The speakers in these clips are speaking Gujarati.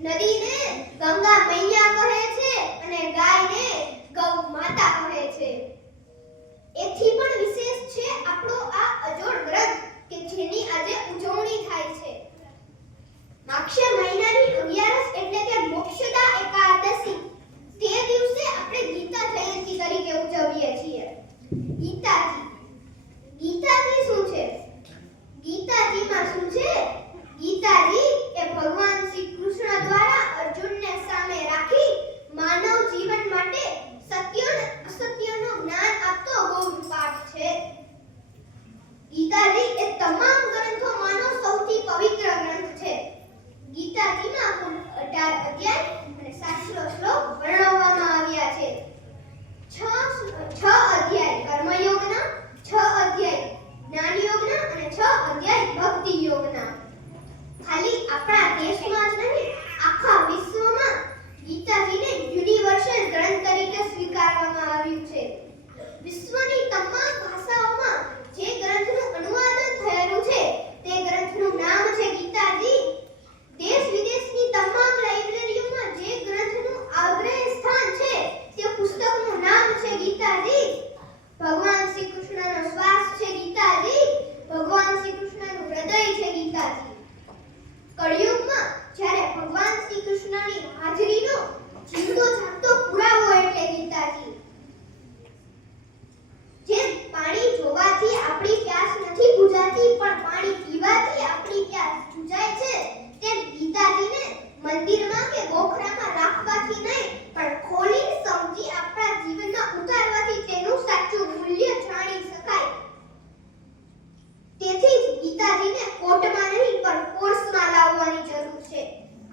નદીને ગંગા મૈયા કહે છે અને ગાયને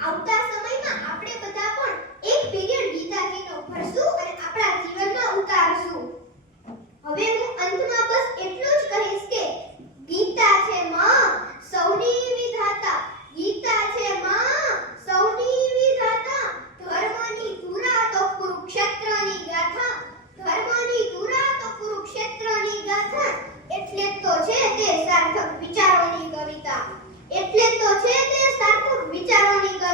આવતા સમયમાં આપણે બધા પણ એક પીરિયડ ગીતા જીનો ભરશું અને આપણા જીવનમાં ઉતારશું. હવે હું અંતમાં બસ એટલું જ કહીશ કે ગીતા છે માં, સૌની વિધાતા. ગીતા છે માં, સૌની વિધાતા. ધર્મની ધુરા તો કુરુક્ષેત્રની ગાથા. ધર્મની ધુરા તો કુરુક્ષેત્રની ગાથા. એટલે તો છે તે સાર્થક વિચારોની કવિતા. એટલે તો છે તે સાર્થક વિચારોની